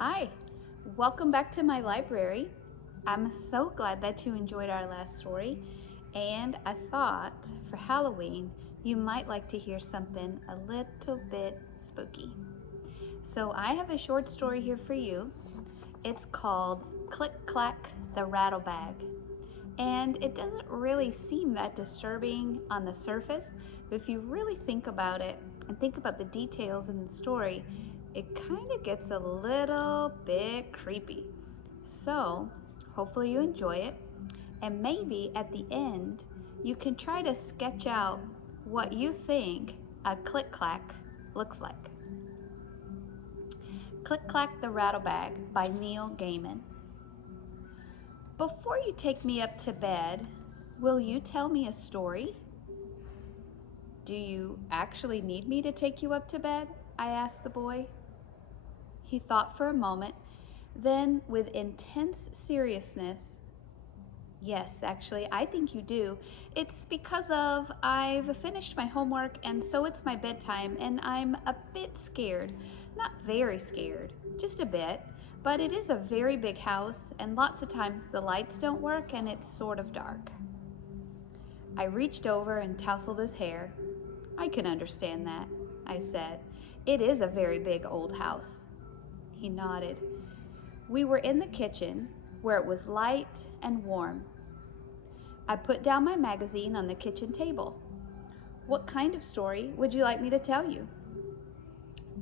Hi, welcome back to my library. I'm so glad that you enjoyed our last story, and I thought for Halloween you might like to hear something a little bit spooky. So I have a short story here for you. It's called Click Clack the Rattlebag. And it doesn't really seem that disturbing on the surface, but if you really think about it and think about the details in the story, it kind of gets a little bit creepy. So, hopefully you enjoy it, and maybe at the end, you can try to sketch out what you think a click clack looks like. Click Clack the Rattlebag by Neil Gaiman. Before you take me up to bed, will you tell me a story? Do you actually need me to take you up to bed? I asked the boy. He thought for a moment, then with intense seriousness, yes, actually, I think you do. It's because I've finished my homework and so it's my bedtime and I'm a bit scared. Not very scared, just a bit. But it is a very big house and lots of times the lights don't work and it's sort of dark. I reached over and tousled his hair. I can understand that, I said. It is a very big old house. He nodded. We were in the kitchen where it was light and warm. I put down my magazine on the kitchen table. What kind of story would you like me to tell you?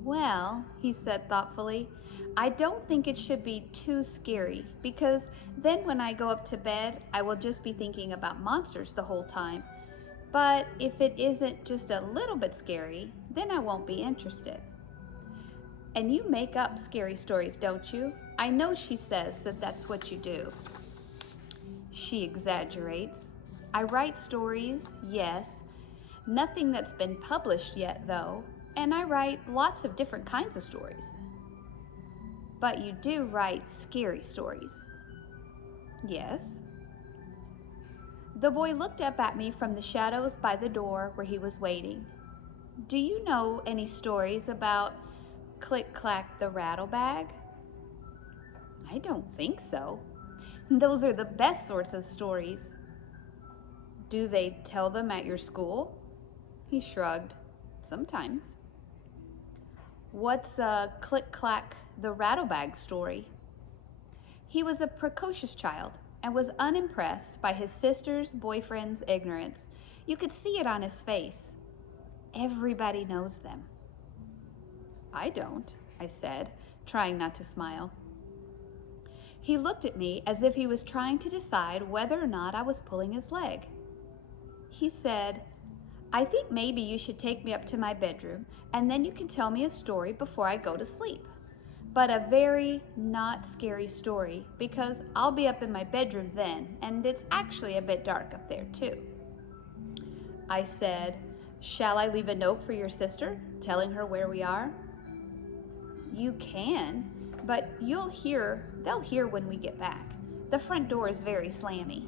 Well, he said thoughtfully, I don't think it should be too scary because then when I go up to bed, I will just be thinking about monsters the whole time. But if it isn't just a little bit scary, then I won't be interested. And you make up scary stories, don't you? I know she says that that's what you do. She exaggerates. I write stories, yes. Nothing that's been published yet, though. And I write lots of different kinds of stories. But you do write scary stories. Yes. The boy looked up at me from the shadows by the door where he was waiting. Do you know any stories about Click Clack the Rattlebag? I don't think so. Those are the best sorts of stories. Do they tell them at your school? He shrugged. Sometimes. What's a Click Clack the Rattlebag story? He was a precocious child and was unimpressed by his sister's boyfriend's ignorance. You could see it on his face. Everybody knows them. I don't, I said, trying not to smile. He looked at me as if he was trying to decide whether or not I was pulling his leg. He said, I think maybe you should take me up to my bedroom and then you can tell me a story before I go to sleep. But a very not scary story because I'll be up in my bedroom then and it's actually a bit dark up there too. I said, shall I leave a note for your sister telling her where we are? You can, but they'll hear when we get back. The front door is very slammy.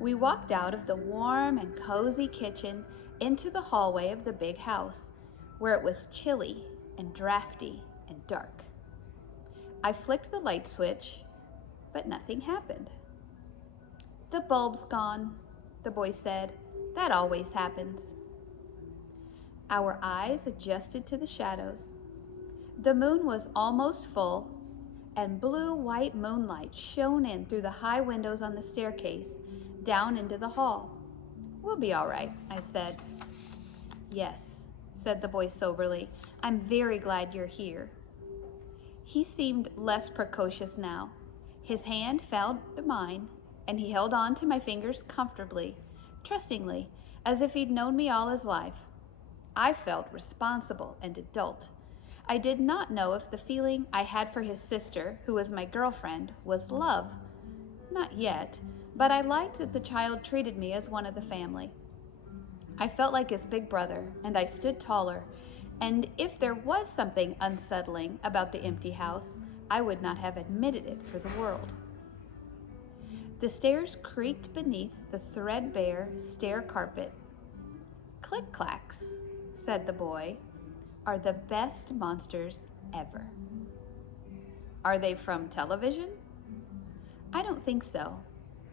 We walked out of the warm and cozy kitchen into the hallway of the big house, where it was chilly and drafty and dark. I flicked the light switch, but nothing happened. The bulb's gone, the boy said. That always happens. Our eyes adjusted to the shadows. The moon was almost full, and blue-white moonlight shone in through the high windows on the staircase down into the hall. We'll be all right, I said. Yes, said the boy soberly. I'm very glad you're here. He seemed less precocious now. His hand found mine, and he held on to my fingers comfortably, trustingly, as if he'd known me all his life. I felt responsible and adult. I did not know if the feeling I had for his sister, who was my girlfriend, was love. Not yet, but I liked that the child treated me as one of the family. I felt like his big brother, and I stood taller, and if there was something unsettling about the empty house, I would not have admitted it for the world. The stairs creaked beneath the threadbare stair carpet. Click-clacks, said the boy, are the best monsters ever. Are they from television? I don't think so.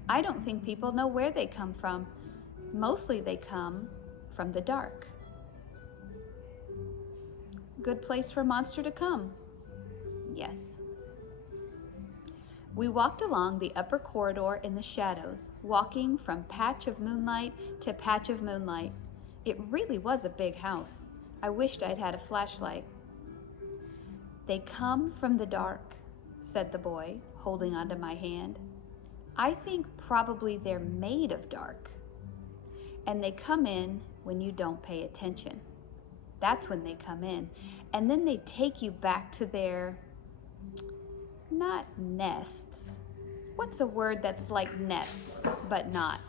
I don't think people know where they come from. Mostly they come from the dark. Good place for a monster to come. Yes. We walked along the upper corridor in the shadows, walking from patch of moonlight to patch of moonlight. It really was a big house. I wished I'd had a flashlight. They come from the dark, said the boy, holding onto my hand. I think probably they're made of dark. And they come in when you don't pay attention. That's when they come in. And then they take you back to their, not nests. What's a word that's like nests, but not?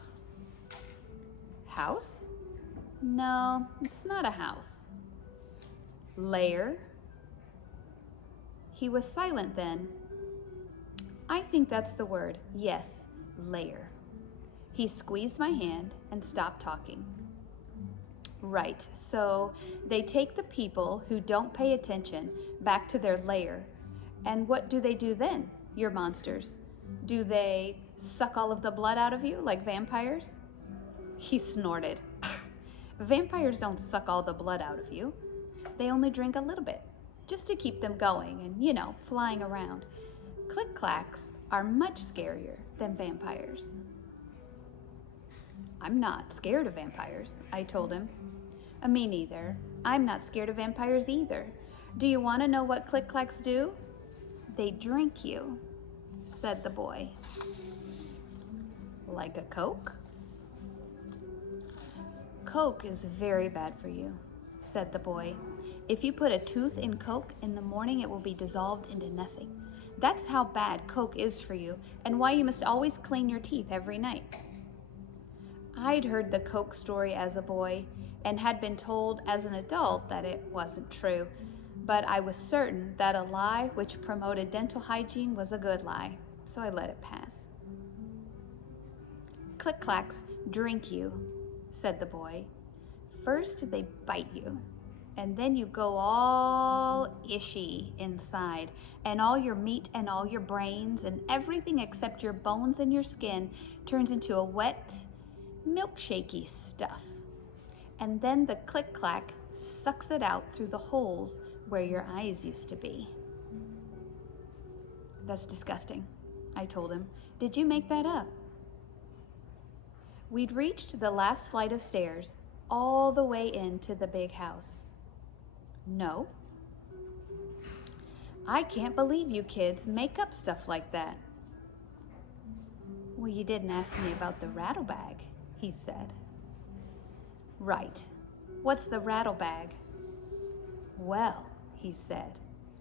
House? No, it's not a house. Lair? He was silent then. I think that's the word. Yes, lair. He squeezed my hand and stopped talking. Right, so they take the people who don't pay attention back to their lair. And what do they do then, your monsters? Do they suck all of the blood out of you like vampires? He snorted. Vampires don't suck all the blood out of you. They only drink a little bit, just to keep them going and, flying around. Click-clacks are much scarier than vampires. I'm not scared of vampires, I told him. Me neither. I'm not scared of vampires either. Do you want to know what click-clacks do? They drink you, said the boy. Like a Coke? Coke is very bad for you, said the boy. If you put a tooth in Coke in the morning, it will be dissolved into nothing. That's how bad Coke is for you and why you must always clean your teeth every night. I'd heard the Coke story as a boy and had been told as an adult that it wasn't true, but I was certain that a lie which promoted dental hygiene was a good lie, so I let it pass. Click-clacks drink you, said the boy. First they bite you, and then you go all ishy inside, and all your meat and all your brains and everything except your bones and your skin turns into a wet, milkshakey stuff. And then the click-clack sucks it out through the holes where your eyes used to be. That's disgusting, I told him. Did you make that up? We'd reached the last flight of stairs, all the way into the big house. No. I can't believe you kids make up stuff like that. Well, you didn't ask me about the rattlebag, he said. Right. What's the rattlebag? Well, he said,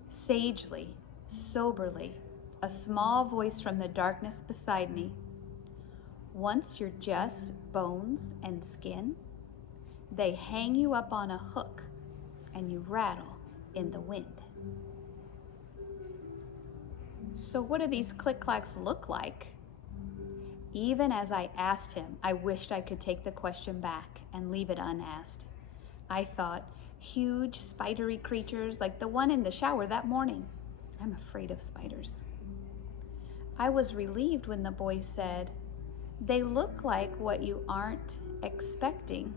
sagely, soberly, a small voice from the darkness beside me. Once you're just bones and skin, they hang you up on a hook and you rattle in the wind. So what do these click-clacks look like? Even as I asked him, I wished I could take the question back and leave it unasked. I thought, huge spidery creatures like the one in the shower that morning. I'm afraid of spiders. I was relieved when the boy said, they look like what you aren't expecting,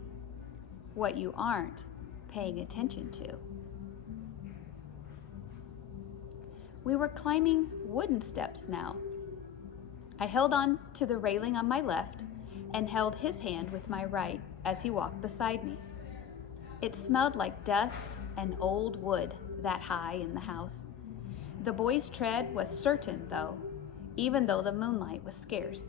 what you aren't paying attention to. We were climbing wooden steps now. I held on to the railing on my left and held his hand with my right as he walked beside me. It smelled like dust and old wood that high in the house. The boy's tread was certain, though, even though the moonlight was scarce.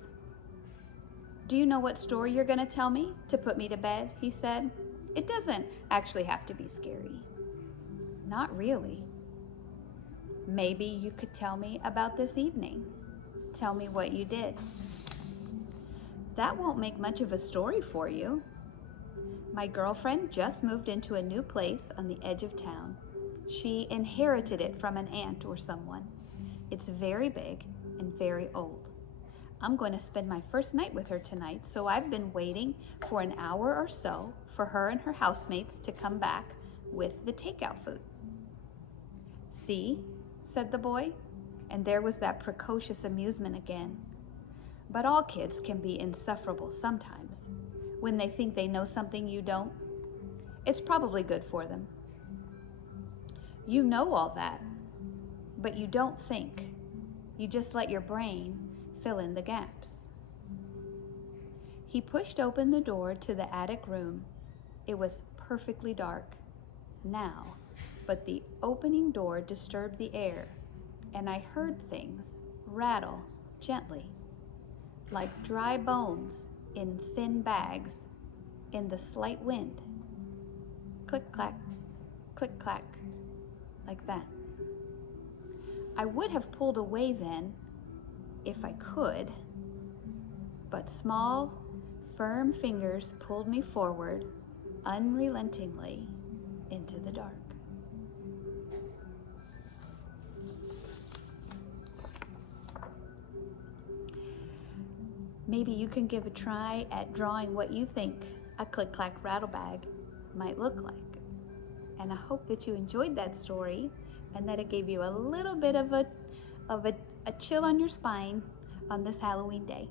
Do you know what story you're going to tell me to put me to bed? He said. It doesn't actually have to be scary. Not really. Maybe you could tell me about this evening. Tell me what you did. That won't make much of a story for you. My girlfriend just moved into a new place on the edge of town. She inherited it from an aunt or someone. It's very big and very old. I'm going to spend my first night with her tonight, so I've been waiting for an hour or so for her and her housemates to come back with the takeout food. See, said the boy, And there was that precocious amusement again. But all kids can be insufferable sometimes. When they think they know something you don't, it's probably good for them. You know all that, but you don't think. You just let your brain fill in the gaps. He pushed open the door to the attic room. It was perfectly dark now, but the opening door disturbed the air, and I heard things rattle gently, like dry bones in thin bags in the slight wind. Click, clack, click, clack, like that. I would have pulled away then, if I could, but small, firm fingers pulled me forward, unrelentingly, into the dark. Maybe you can give a try at drawing what you think a click-clack rattlebag might look like. And I hope that you enjoyed that story and that it gave you a little bit of a chill on your spine on this Halloween day.